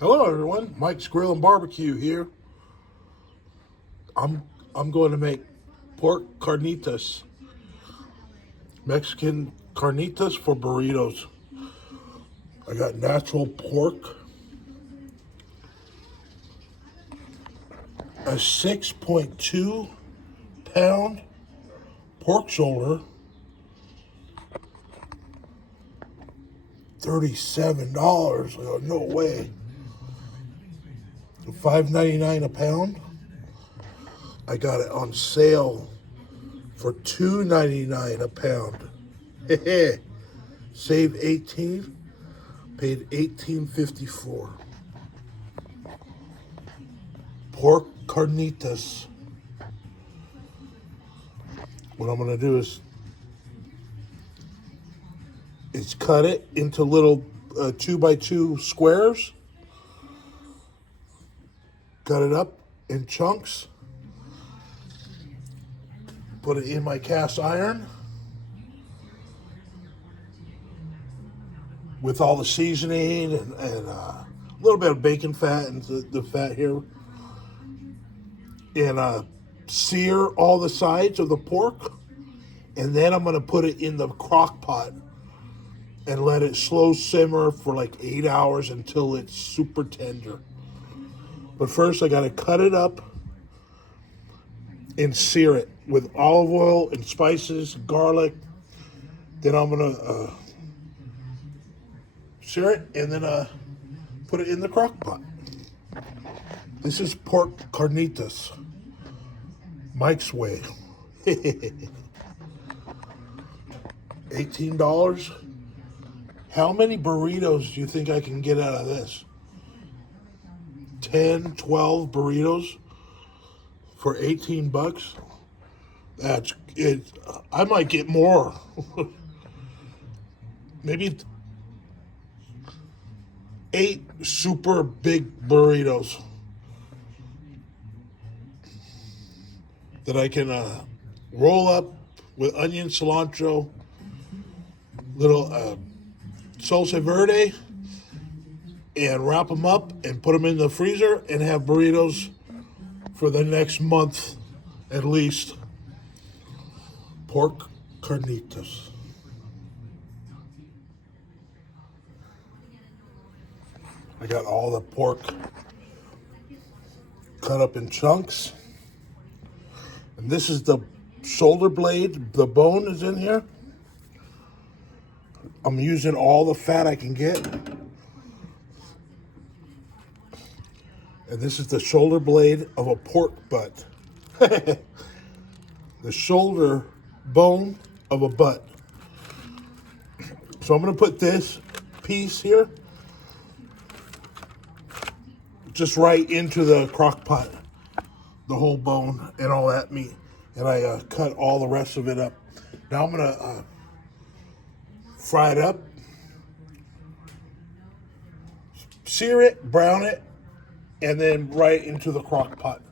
Hello, everyone. Mike's Grill and Barbecue here. I'm going to make pork carnitas, Mexican carnitas for burritos. I got natural pork, a 6.2 pound pork shoulder, $37. Oh, no way. $5.99 a pound. I got it on sale for $2.99 a pound. Save 18, paid $18.54. Pork carnitas. What I'm gonna do is cut it into little 2x2 squares. Cut it up in chunks. Put it in my cast iron with all the seasoning and a little bit of bacon fat and the fat here. And sear all the sides of the pork. And then I'm going to put it in the crock pot and let it slow simmer for like 8 hours until it's super tender. But first I got to cut it up and sear it with olive oil and spices, garlic. Then I'm going to sear it and then put it in the crock pot. This is pork carnitas, Mike's way. $18. How many burritos do you think I can get out of this? 10, 12 burritos for $18? That's it. I might get more. Maybe 8 super big burritos that I can roll up with onion, cilantro, little salsa verde, and wrap them up and put them in the freezer and have burritos for the next month at least. Pork carnitas. I got all the pork cut up in chunks. And this is the shoulder blade. The bone is in here. I'm using all the fat I can get. And this is the shoulder blade of a pork butt. The shoulder bone of a butt. So I'm going to put this piece here just right into the crock pot. The whole bone and all that meat. And I cut all the rest of it up. Now I'm going to fry it up. Sear it, brown it, and then right into the crock pot.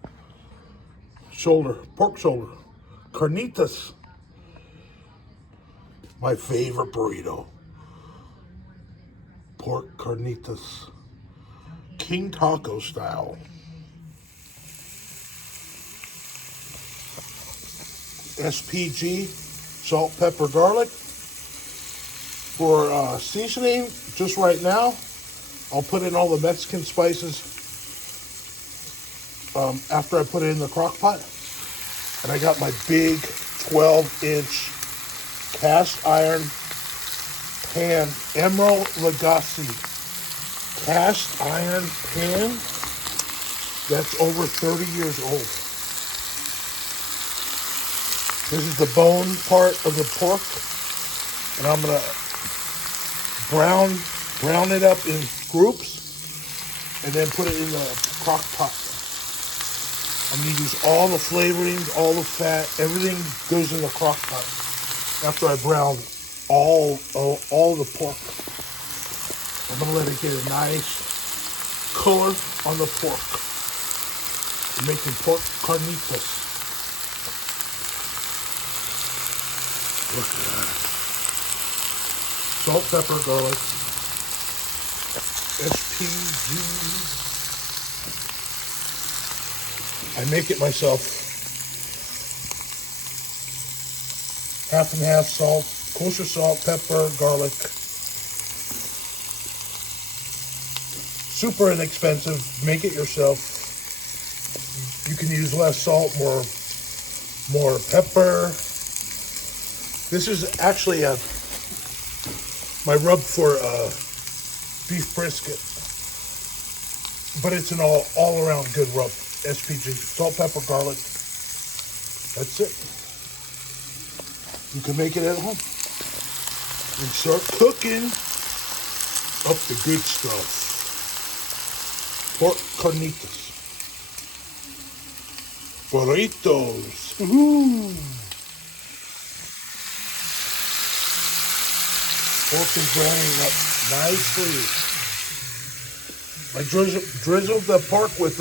Pork shoulder, carnitas. My favorite burrito. Pork carnitas. King Taco style. SPG, salt, pepper, garlic. For seasoning, just right now, I'll put in all the Mexican spices after I put it in the crock pot. And I got my big 12-inch cast iron pan, Emerald Lagasse cast iron pan that's over 30 years old. This is the bone part of the pork, and I'm gonna brown it up in groups, and then put it in the crock pot. I'm gonna use all the flavorings, all the fat, everything goes in the crock pot after I brown all the pork. I'm gonna let it get a nice color on the pork. I'm making pork carnitas. Look at that. Salt, pepper, garlic. SPG. I make it myself. Half and half salt, kosher salt, pepper, garlic. Super inexpensive. Make it yourself. You can use less salt, more pepper. This is actually my rub for beef brisket, but it's an all around good rub. SPG, salt, pepper, garlic. That's it. You can make it at home and start cooking up the good stuff. Pork carnitas. Burritos. Woohoo! Pork is browning up nicely. I drizzled the pork with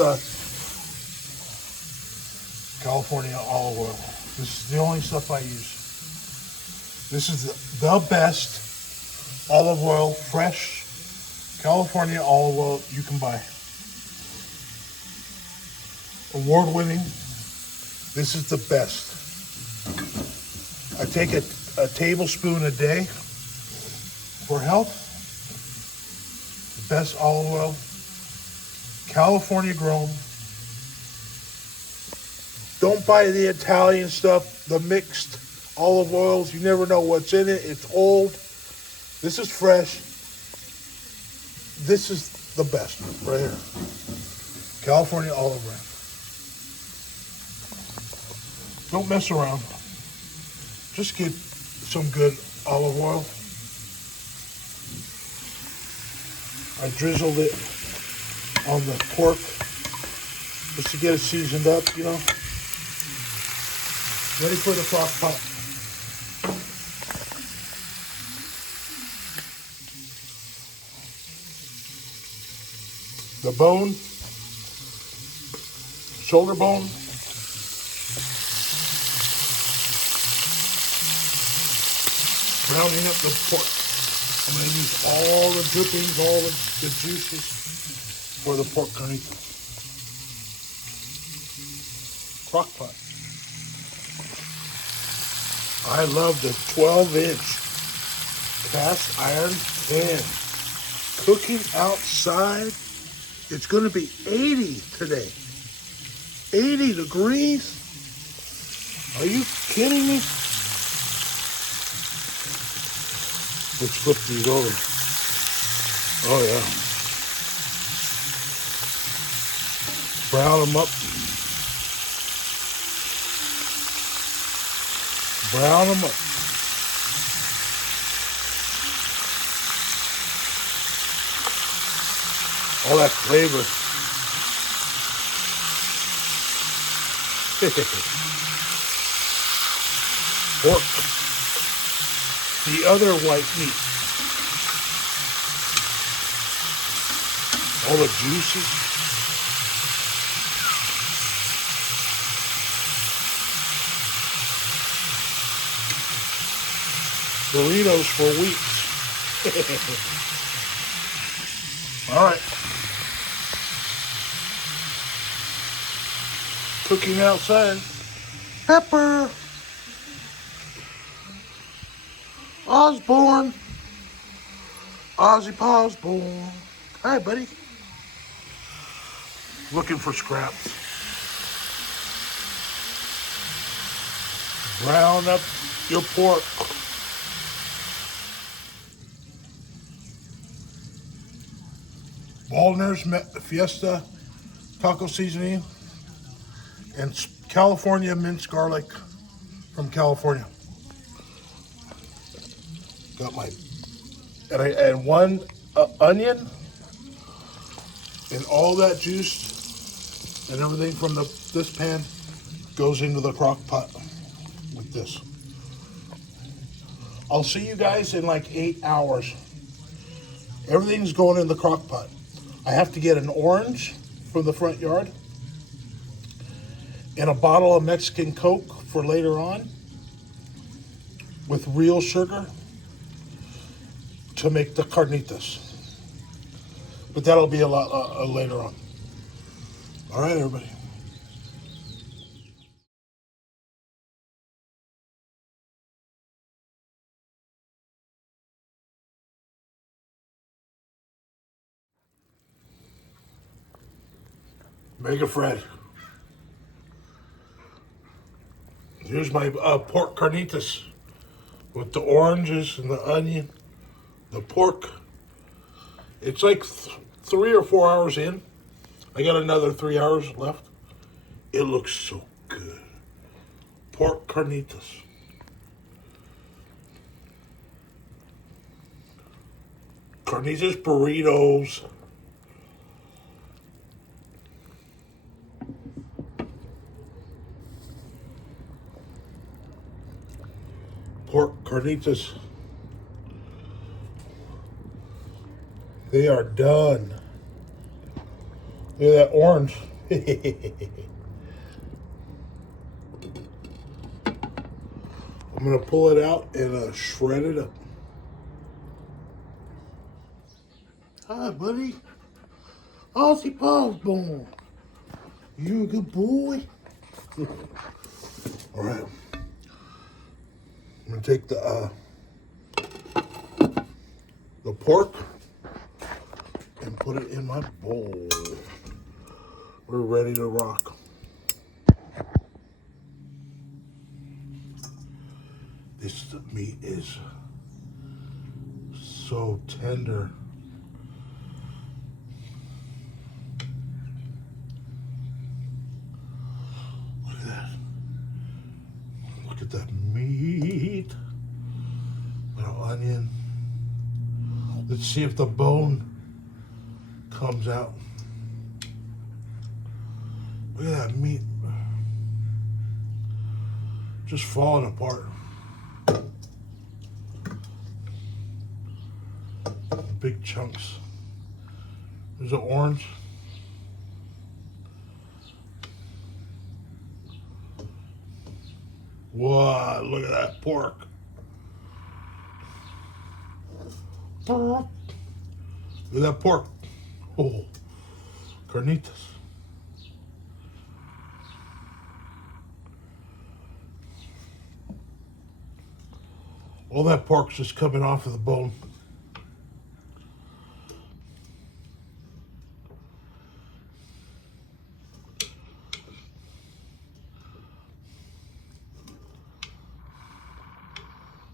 California olive oil. This is the only stuff I use. This is the best olive oil, fresh California olive oil you can buy. Award-winning. This is the best. I take a tablespoon a day for health. The best olive oil, California grown. Don't buy the Italian stuff, the mixed olive oils. You never know what's in it. It's old. This is fresh. This is the best right here. California olive oil. Don't mess around. Just get some good olive oil. I drizzled it on the pork just to get it seasoned up, you know. Ready for the crock pot. The bone, shoulder bone. Browning up the pork. I'm going to use all the drippings, all the juices for the pork carnitas. Crock pot. I love the 12-inch cast iron pan. Cooking outside, it's going to be 80 today. 80 degrees? Are you kidding me? Let's flip these over. Oh yeah. Brown them up. Brown them up. All that flavor. Pork. The other white meat. All the juices. Burritos for weeks. All right. Cooking outside. Pepper. Osborne. Ozzy Osborne. Hi, buddy. Looking for scraps. Brown up your pork. Waldner's Fiesta taco seasoning and California minced garlic from California. Got my, and I add one onion, and all that juice and everything from this pan goes into the crock pot with this. I'll see you guys in like 8 hours. Everything's going in the crock pot. I have to get an orange from the front yard and a bottle of Mexican Coke for later on with real sugar to make the carnitas. But that'll be a lot later on. All right, everybody. Mega Fred. Here's my pork carnitas with the oranges and the onion, the pork. It's like 3 or 4 hours in. I got another 3 hours left. It looks so good. Pork carnitas. Carnitas burritos. Pork carnitas. They are done. Look at that orange. I'm gonna pull it out and shred it up. Hi, buddy. Aussie Paws born. You a good boy? All right. I'm gonna take the pork and put it in my bowl. We're ready to rock. This meat is so tender. Look at that. Look at that meat. Little onion. Let's see if the bone comes out. Look at that meat. Just falling apart. Big chunks. There's an orange. Wow, look at that pork. Look at that pork. Oh, carnitas. All that pork's just coming off of the bone.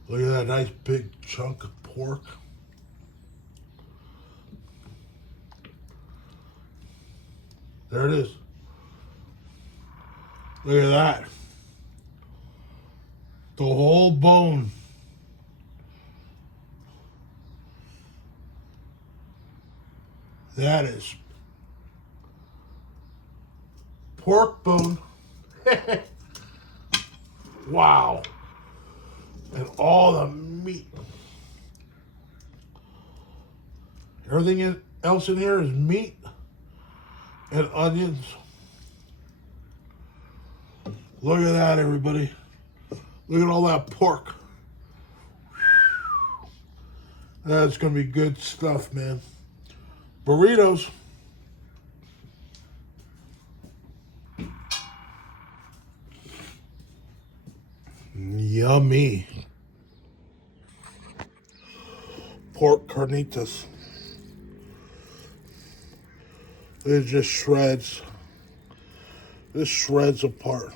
Look at that nice big chunk of pork. There it is. Look at that. The whole bone. That is pork bone. Wow. And all the meat. Everything else in here is meat and onions. Look at that, everybody. Look at all that pork. That's gonna be good stuff, man. Burritos. Yummy. Pork carnitas. It just shreds. This shreds apart.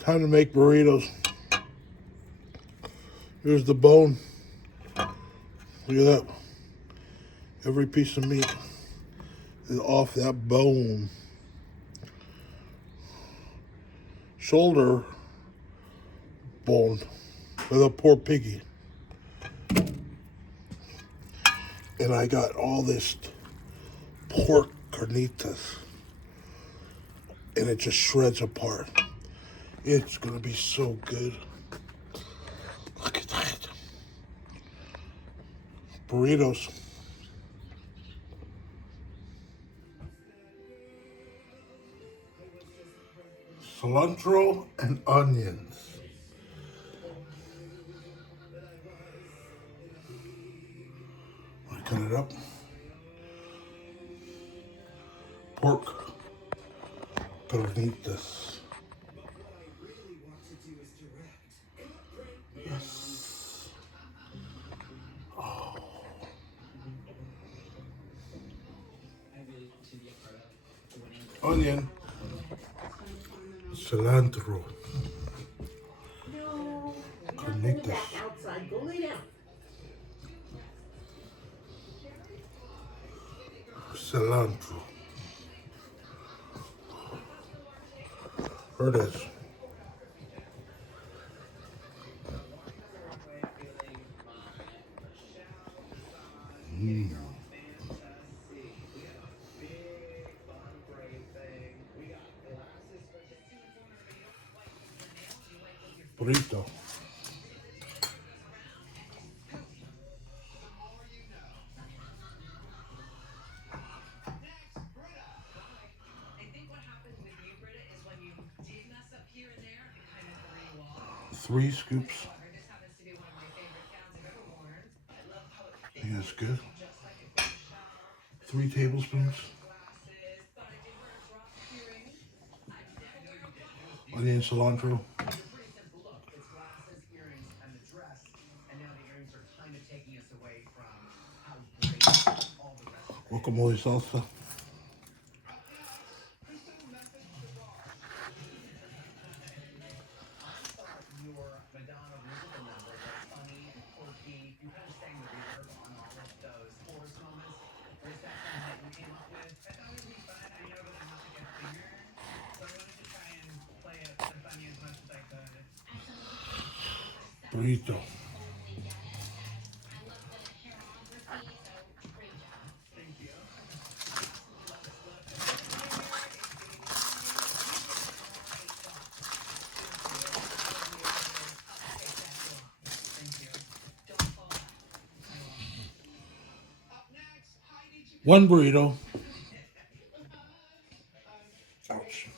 Time to make burritos. Here's the bone. Look at that. Every piece of meat is off that bone. Shoulder bone with a poor piggy. And I got all this pork carnitas. And it just shreds apart. It's gonna be so good. Look at that. Burritos. Cilantro and onions. I cut it up. pork carnitas. Yes. Oh. Onion, cilantro, carnitas, cilantro. There it is. Burrito. Three scoops. I think that's good. 3 tablespoons. Onion, cilantro. Guacamole salsa. Burrito. One burrito. Ouch.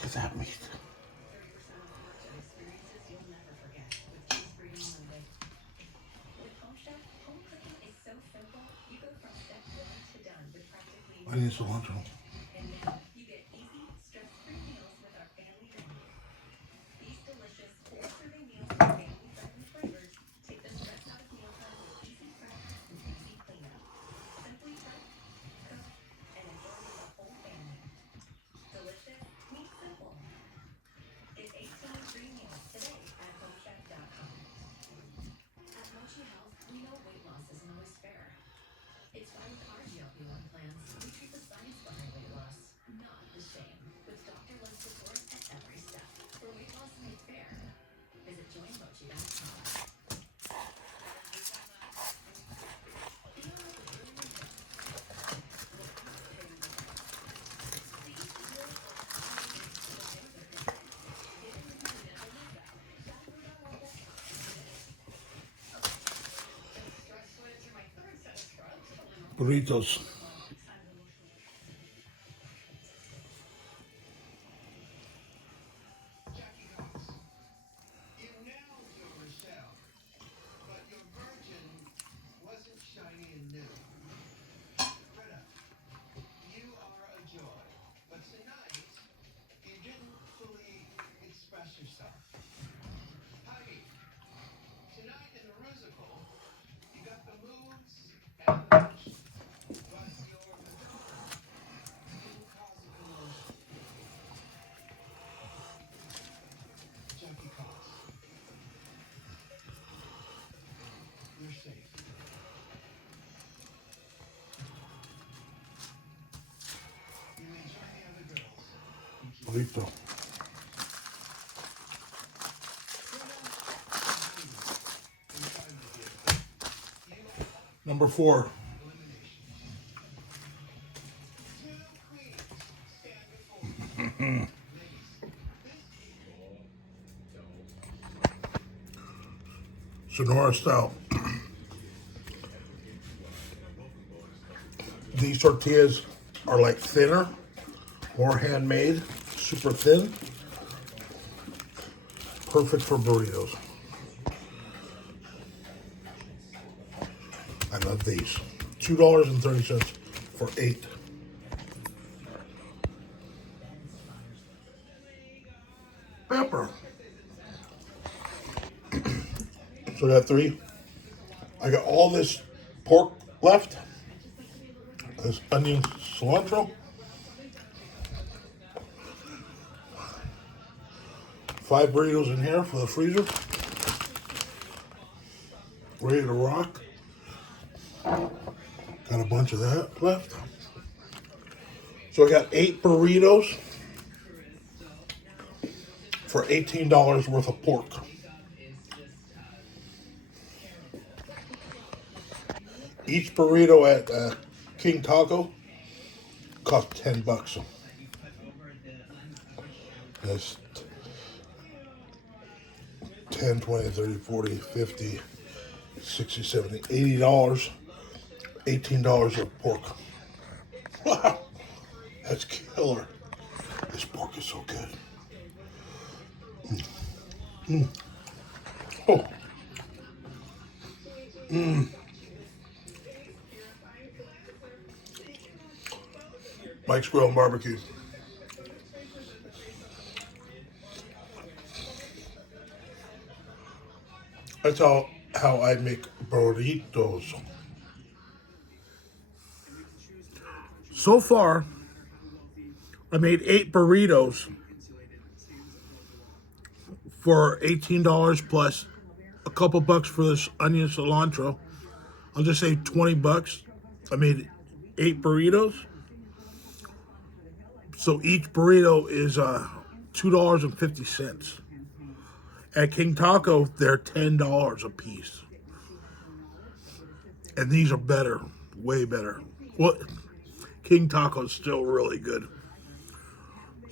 Look at that meat. Onion, cilantro. Burritos. Burrito. Number 4. Sonora style. These tortillas are like thinner, More handmade, super thin. Perfect for burritos. I love these. $2.30 for 8. Pepper. So I got 3. I got all this pork left. This onion, cilantro. 5 burritos in here for the freezer. Ready to rock. Got a bunch of that left. So I got 8 burritos for $18 worth of pork. Each burrito at King Taco cost $10. That's 10, 20, 30, 40, 50, 60, 70, $80. $18 of pork. Wow, that's killer. This pork is so good. Oh. Mike's Grill and Barbecue. That's how I make burritos. So far, I made 8 burritos for $18 plus a couple bucks for this onion cilantro. I'll just say $20. I made 8 burritos. So each burrito is $2.50. At King Taco, they're $10 a piece. And these are better, way better. Well, King Taco is still really good.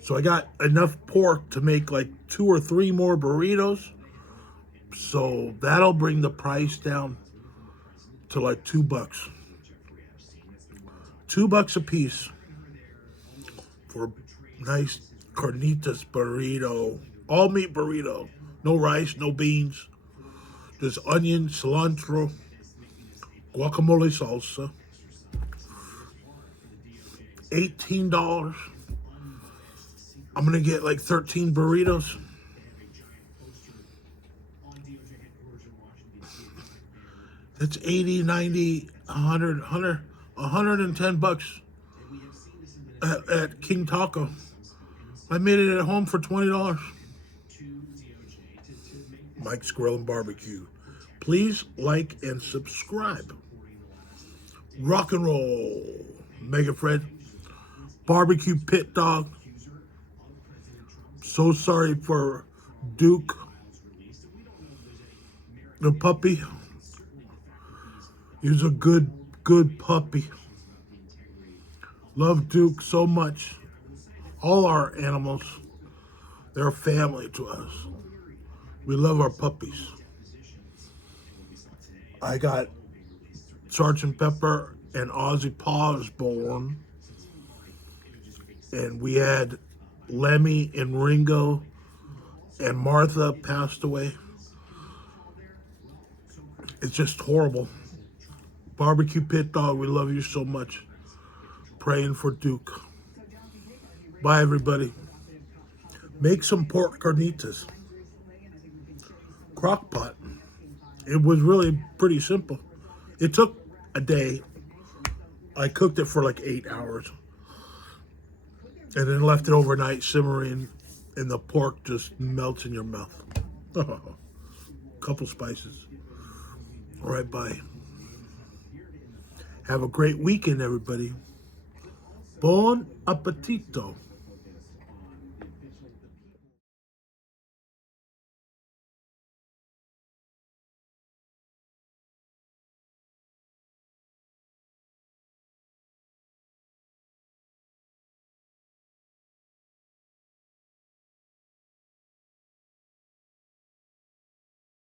So I got enough pork to make like 2 or 3 more burritos. So that'll bring the price down to like $2. $2 a piece for a nice Carnitas burrito. All meat burrito. No rice, no beans. Just onion, cilantro, guacamole salsa. $18. I'm gonna get like 13 burritos. That's 80, 90, 100, 110 bucks at King Taco. I made it at home for $20. Mike's Grill and Barbecue. Please like and subscribe. Rock and roll. Mega Fred. Barbecue Pit Dog. So sorry for Duke, the puppy. He was a good puppy. Love Duke so much. All our animals, they're family to us. We love our puppies. I got Sergeant Pepper and Ozzy Osbourne. And we had Lemmy and Ringo, and Martha passed away. It's just horrible. Barbecue Pit Dog, we love you so much. Praying for Duke. Bye, everybody. Make some pork carnitas. Crock pot. It was really pretty simple. It took a day. I cooked it for like 8 hours. And then left it overnight simmering, and the pork just melts in your mouth. Couple spices. All right, bye. Have a great weekend, everybody. Buon appetito.